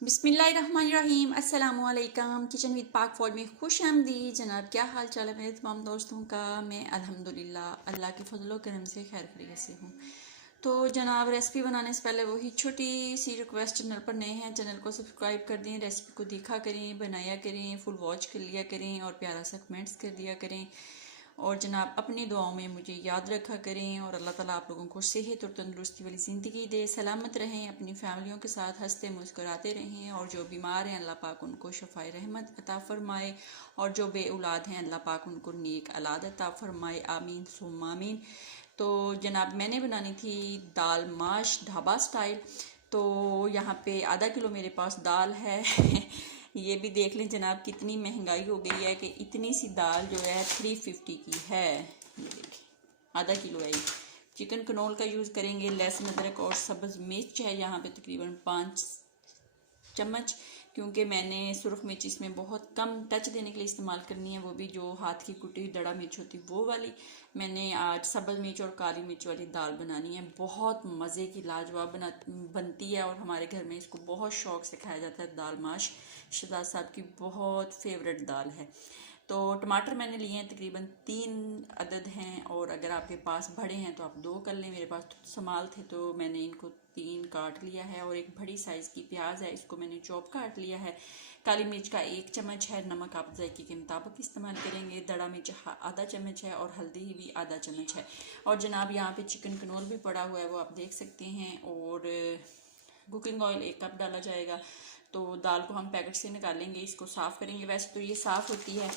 बिस्मिल्लाहिर्रहमानिर्रहीम अस्सलामुअलैकुम। Kitchen with पाक फॉर में खुश आमदीद। जनाब क्या हाल चाल है मेरे तमाम दोस्तों का। मैं अल्हम्दुलिल्लाह अल्लाह के फजलो करम से खैर खैरियत से हूँ। तो जनाब रेसिपी बनाने से पहले वही छोटी सी रिक्वेस्ट, चैनल पर नए हैं चैनल को सब्सक्राइब कर दें, रेसिपी को देखा करें, बनाया करें, फुल वॉच कर लिया करें और प्यारा सा कमेंट्स कर दिया करें। और जनाब अपनी दुआओं में मुझे याद रखा करें और अल्लाह ताला आप लोगों को सेहत और तंदुरुस्ती वाली ज़िंदगी दे, सलामत रहें, अपनी फैमिलियों के साथ हंसते मुस्कुराते रहें। और जो बीमार हैं अल्लाह पाक उनको शफाए रहमत अता फरमाए और जो बे औलाद हैं अल्लाह पाक उनको नेक औलाद अता फरमाए। आमीन सुम्मा आमीन। तो जनाब मैंने बनानी थी दाल माश ढाबा स्टाइल। तो यहाँ पे आधा किलो मेरे पास दाल है ये भी देख लें जनाब कितनी महंगाई हो गई है कि इतनी सी दाल जो है 350 की है। ये देखें आधा किलो है। चिकन कनोल का यूज़ करेंगे, लहसुन अदरक और सब्ज़ मिर्च है यहाँ पे तकरीबन 5 चम्मच, क्योंकि मैंने सुरख मिर्च इसमें बहुत कम टच देने के लिए इस्तेमाल करनी है, वो भी जो हाथ की कुटी हुई दड़ा मिर्च होती है वो वाली। मैंने आज सब्ज़ मिर्च और काली मिर्च वाली दाल बनानी है। बहुत मज़े की लाजवाब बनती है और हमारे घर में इसको बहुत शौक से खाया जाता है। दाल माश शहजाद साहब की बहुत फेवरेट दाल है। तो टमाटर मैंने लिए हैं तकरीबन 3 अदद हैं, और अगर आपके पास बड़े हैं तो आप 2 कर लें। मेरे पास समाल थे तो मैंने इनको 3 काट लिया है। और एक बड़ी साइज़ की प्याज है, इसको मैंने चॉप काट लिया है। काली मिर्च का 1 चम्मच है, नमक आप जायके के मुताबिक इस्तेमाल करेंगे। दड़ा मिर्च आधा चम्मच है और हल्दी भी आधा चम्मच है। और जनाब यहाँ पे चिकन कनोल भी पड़ा हुआ है, वो आप देख सकते हैं। और कुकिंग ऑयल 1 कप डाला जाएगा। तो दाल को हम पैकेट से निकालेंगे, इसको साफ़ करेंगे। वैसे तो ये साफ़ होती है,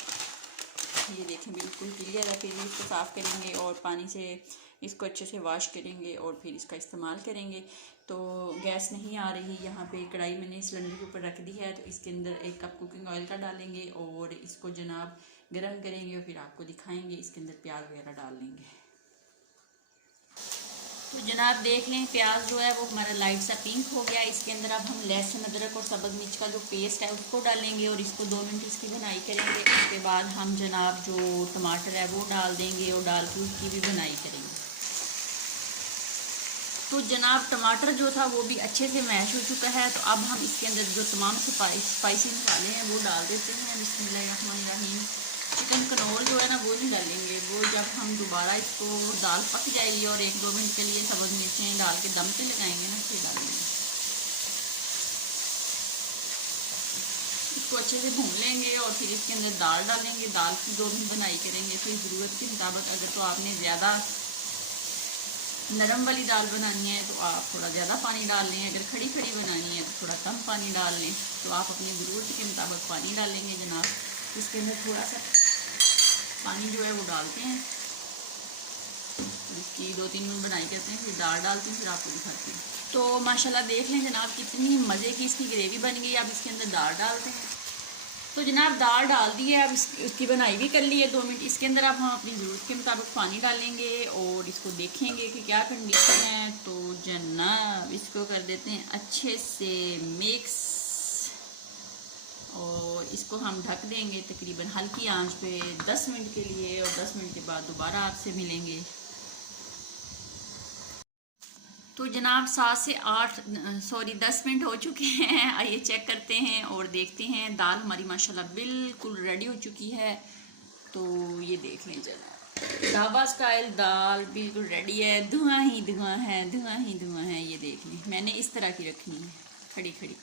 ये देखें बिल्कुल क्लियर है। फिर इसको साफ़ करेंगे और पानी से इसको अच्छे से वॉश करेंगे और फिर इसका इस्तेमाल करेंगे। तो गैस नहीं आ रही, यहाँ पे कढ़ाई मैंने सिलेंडर के ऊपर रख दी है। तो इसके अंदर 1 कप कुकिंग ऑयल का डालेंगे और इसको जनाब गर्म करेंगे और फिर आपको दिखाएंगे। इसके अंदर प्याज वगैरह डाल लेंगे। तो जनाब देख लें प्याज जो है वो हमारा लाइट सा पिंक हो गया। इसके अंदर अब हम लहसुन अदरक और सब्ज़ मिर्च का जो पेस्ट है उसको डालेंगे और इसको 2 मिनट इसकी बनाई करेंगे। उसके बाद हम जनाब जो टमाटर है वो डाल देंगे और डाल के उसकी भी बनाई करेंगे। तो जनाब टमाटर जो था वो भी अच्छे से मैश हो चुका है। तो अब हम इसके अंदर जो तमाम स्पाइसी मसाले हैं वो डाल देते हैं। बिस्मिल्लाहिर्रहमानिर्रहीम। चिकन कनोल जो है ना वो नहीं डालेंगे, वो जब हम दोबारा इसको दाल पक जाएगी और 1-2 मिनट के लिए सब्ज़ मिर्चें डाल के दम पे लगाएंगे ना फिर डालेंगे। इसको अच्छे से भून लेंगे और फिर इसके अंदर दाल डालेंगे। दाल की 2 मिनट बनाई करेंगे। फिर ज़रूरत के मुताबिक अगर तो आपने ज़्यादा नरम वाली दाल बनानी है तो आप थोड़ा ज़्यादा पानी डाल लें, अगर खड़ी खड़ी बनानी है तो थोड़ा कम पानी डाल लें। तो आप अपनी ज़रूरत के मुताबिक पानी डालेंगे जनाब। इसके अंदर थोड़ा सा पानी जो है वो डालते हैं, इसकी 2-3 मिनट बनाई करते हैं, फिर दाल डालते हैं, फिर आपको दिखाती हूँ। तो माशाल्लाह देख लें जनाब कितनी मज़े की इसकी ग्रेवी बन गई। अब इसके अंदर दाल डालते हैं। तो जनाब दाल डाल दी है, अब इसकी बनाई भी कर ली है 2 मिनट। इसके अंदर अब हम अपनी ज़रूरत के मुताबिक पानी डालेंगे और इसको देखेंगे कि क्या कंडीशन है। तो जनाब इसको कर देते हैं अच्छे से मिक्स और इसको हम ढक देंगे तकरीबन हल्की आंच पे 10 मिनट के लिए। और 10 मिनट के बाद दोबारा आपसे मिलेंगे। तो जनाब 10 मिनट हो चुके हैं। आइए चेक करते हैं और देखते हैं। दाल हमारी माशाल्लाह बिल्कुल रेडी हो चुकी है। तो ये देख लें जनाब ढाबा स्टाइल दाल बिल्कुल रेडी है। धुआं ही धुआं है, धुआं ही धुआं है। ये देख लें मैंने इस तरह की रखनी है खड़ी खड़ी।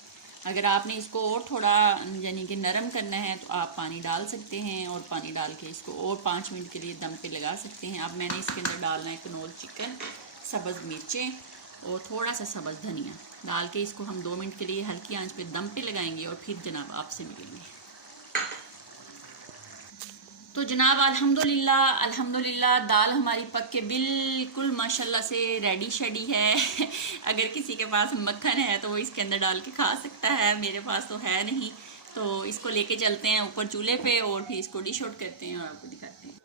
अगर आपने इसको और थोड़ा यानी कि नरम करना है तो आप पानी डाल सकते हैं और पानी डाल के इसको और 5 मिनट के लिए दम पे लगा सकते हैं। अब मैंने इसके अंदर डालना है कनोल चिकन, सब्ज़ मिर्चें और थोड़ा सा सब्ज़ धनिया डाल के इसको हम 2 मिनट के लिए हल्की आंच पे दम पे लगाएंगे और फिर जनाब आपसे मिलेंगे। तो जनाब अल्हम्दुलिल्लाह अल्हम्दुलिल्लाह दाल हमारी पक के बिल्कुल माशाल्लाह से रेडी शेडी है। अगर किसी के पास मक्खन है तो वो इसके अंदर डाल के खा सकता है, मेरे पास तो है नहीं। तो इसको लेके चलते हैं ऊपर चूल्हे पे और फिर इसको डिश आउट करते हैं और आपको दिखाते हैं।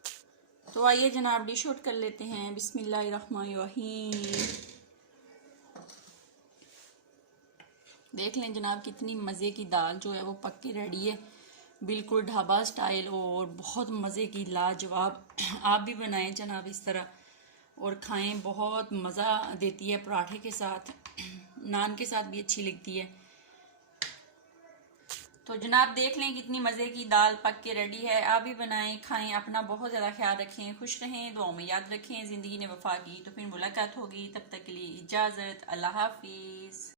तो आइए जनाब डिश आउट कर लेते हैं। बिस्मिल्लाहिर्रहमानिर्रहीम। देख लें जनाब कितनी मज़े की दाल जो है वो पक के रेडी है, बिल्कुल ढाबा स्टाइल और बहुत मज़े की लाजवाब। आप भी बनाएं जनाब इस तरह और खाएं, बहुत मज़ा देती है। पराठे के साथ, नान के साथ भी अच्छी लगती है। तो जनाब देख लें कितनी मज़े की दाल पक के रेडी है। आप भी बनाएं, खाएं, अपना बहुत ज़्यादा ख्याल रखें, खुश रहें, दुआओं में याद रखें। ज़िंदगी ने वफा की तो फिर मुलाकात होगी, तब तक के लिए इजाज़त, अल्लाह हाफिज़।